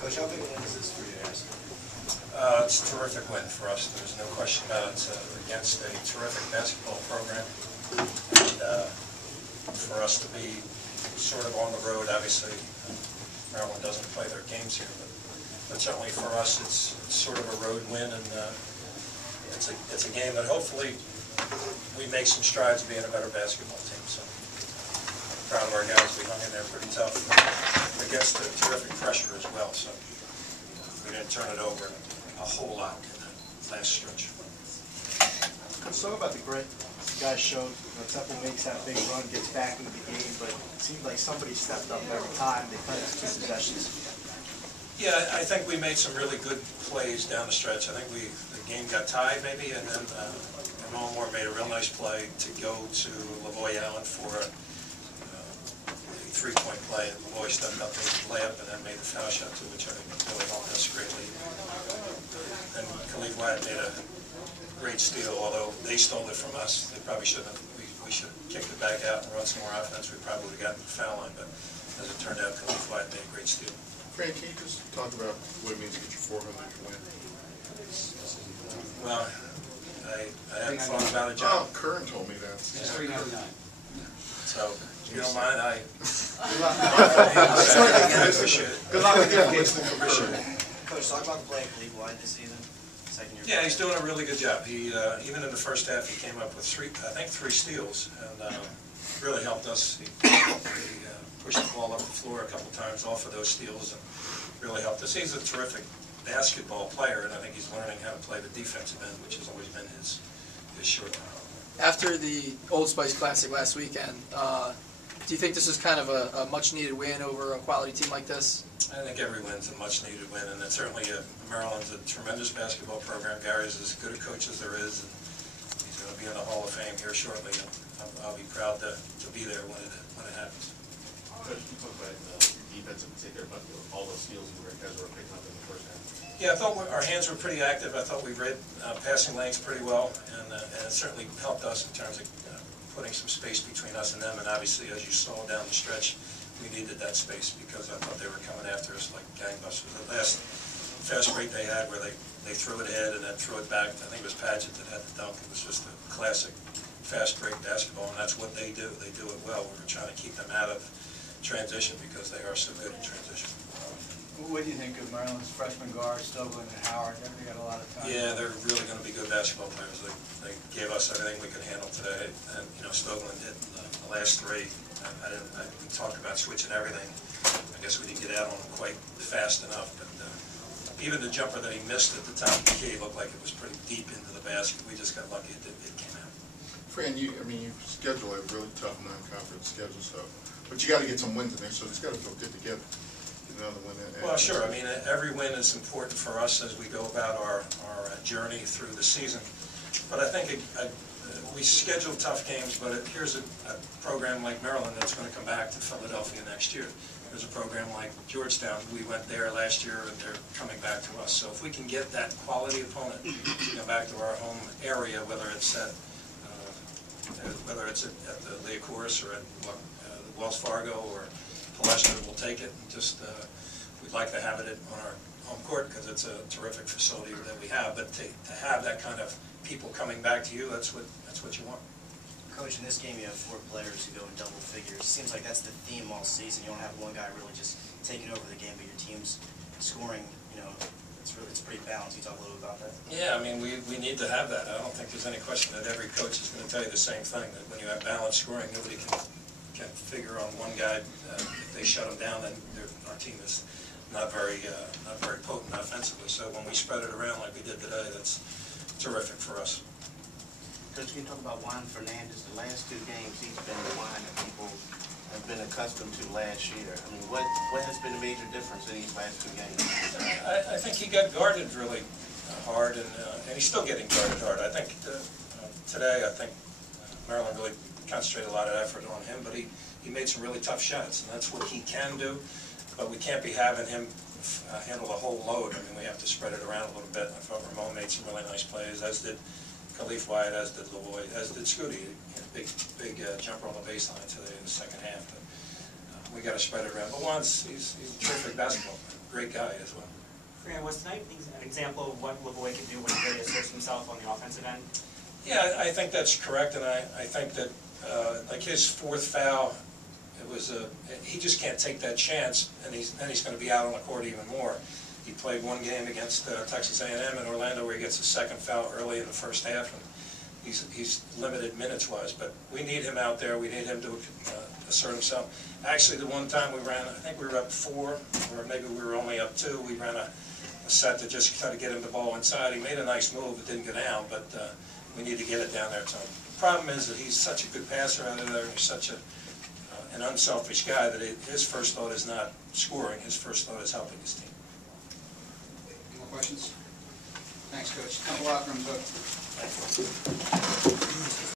Coach, how big a win is this for you guys? It's a terrific win for us. There's no question about it. It's against a terrific basketball program. And for us to be sort of on the road, obviously, Maryland doesn't play their games here, but certainly for us, it's sort of a road win, and it's a game that hopefully we make some strides being a better basketball team. So I'm proud of our guys. We hung in there pretty tough against the terrific pressure as well. So we didn't turn it over a whole lot in that last stretch. Let's talk about the grit you guys showed. Temple makes that big run, gets back into the game, but it seemed like somebody stepped up every time. They cut it 2 possessions. Yeah, I think we made some really good plays down the stretch. I think the game got tied maybe, and then Ramon Moore made a real nice play to go to Lavoy Allen for a 3-point play. And Lavoy stepped up, made the layup, and then made the foul shot too, which I think really helped us greatly. And Khalif Wyatt made a great steal, although they stole it from us. They probably shouldn't have. We should have kicked it back out and run some more offense. We probably would have gotten the foul line, but as it turned out, Khalif Wyatt made a great steal. Fran, can you just talk about what it means to get your 400th win? Well, I hadn't thought about it, John. Oh, Kern told me that. It's 399. So, if you don't mind, I appreciate it. Good luck with your kids. Appreciate it. Coach, talk about the play of Khalif Wyatt this season. Yeah, he's doing a really good job. He even in the first half, he came up with I think three steals, and really helped us. He pushed the ball up the floor a couple times off of those steals, and really helped us. He's a terrific basketball player, and I think he's learning how to play the defensive end, which has always been his shortcoming. After the Old Spice Classic last weekend, do you think this is kind of a much-needed win over a quality team like this? I think every win's a much-needed win, and it's certainly Maryland's a tremendous basketball program. Gary's as good a coach as there is, and he's going to be in the Hall of Fame here shortly. And I'll be proud to be there when it happens. Coach, you talk about your defense in particular, about all those steals you guys were picking up in the first half. Yeah, I thought our hands were pretty active. I thought we read passing lanes pretty well, and it certainly helped us in terms of putting some space between us and them. And obviously, as you saw down the stretch, we needed that space because I thought they were coming after us like gangbusters. The last fast break they had where they threw it ahead and then threw it back, I think it was Padgett that had the dunk. It was just a classic fast break basketball, and that's what they do. They do it well. We were trying to keep them out of transition because they are so good in transition. What do you think of Maryland's freshman guards, Stoglin and Howard? They got a lot of time. Yeah, they're really going to be good basketball players. They gave us everything we could handle today, and Stoglin hit the last three. We talked about switching everything. I guess we didn't get out on him quite fast enough, but even the jumper that he missed at the top of the key looked like it was pretty deep into the basket. We just got lucky it came out. Fran, you schedule a really tough non-conference schedule, but you got to get some wins in there, so it's got to feel good together. Get another win. Well, sure. I mean, every win is important for us as we go about our journey through the season. But I think we schedule tough games, but here's a program like Maryland that's going to come back to Philadelphia next year. There's a program like Georgetown. We went there last year, and they're coming back to us. So if we can get that quality opponent back to our home area, whether it's at the Liacouras or at Wells Fargo or Palestra, we'll take it. And just we'd like to have it on our home court because it's a terrific facility that we have. But to have that kind of people coming back to you, that's what you want. Coach, in this game you have 4 players who go in double figures. Seems like that's the theme all season. You don't have one guy really just taking over the game, but your team's scoring. It's pretty balanced. Can you talk a little bit about that? Yeah, I mean we need to have that. I don't think there's any question that every coach is going to tell you the same thing. That when you have balanced scoring, nobody can figure on one guy. If they shut him down, then our team is not very potent offensively. So when we spread it around like we did today, that's terrific for us. Coach, can you talk about Juan Fernandez? The last 2 games, he's been the Juan that people have been accustomed to last year. I mean, what has been the major difference in these last 2 games? I think he got guarded really hard, and he's still getting guarded hard. I think today, Maryland really concentrated a lot of effort on him, but he made some really tough shots, and that's what he can do. But we can't be having him handle the whole load. I mean, we have to spread it around a little bit. I thought Ramon made some really nice plays, as did Khalif Wyatt, as did Lavoy, as did Scooty. He had a big jumper on the baseline today in the second half. But we got to spread it around. But he's a terrific basketball player. great guy as well. Fran, was tonight an example of what Lavoie could do when he really asserts himself on the offensive end? Yeah, I think that's correct, and I think that like his fourth foul, it was he just can't take that chance, and then he's going to be out on the court even more. He played one game against Texas A&M in Orlando where he gets a second foul early in the first half, and he's limited minutes-wise. But we need him out there. We need him to assert himself. Actually, the one time we ran, I think we were up 4, or maybe we were only up 2. We ran a set to just try to get him the ball inside. He made a nice move. It didn't go down, but we need to get it down there to him. The problem is that he's such a good passer out of there. He's such an unselfish guy that his first thought is not scoring. His first thought is helping his team. Any more questions? Thanks, Coach. Couple locker rooms.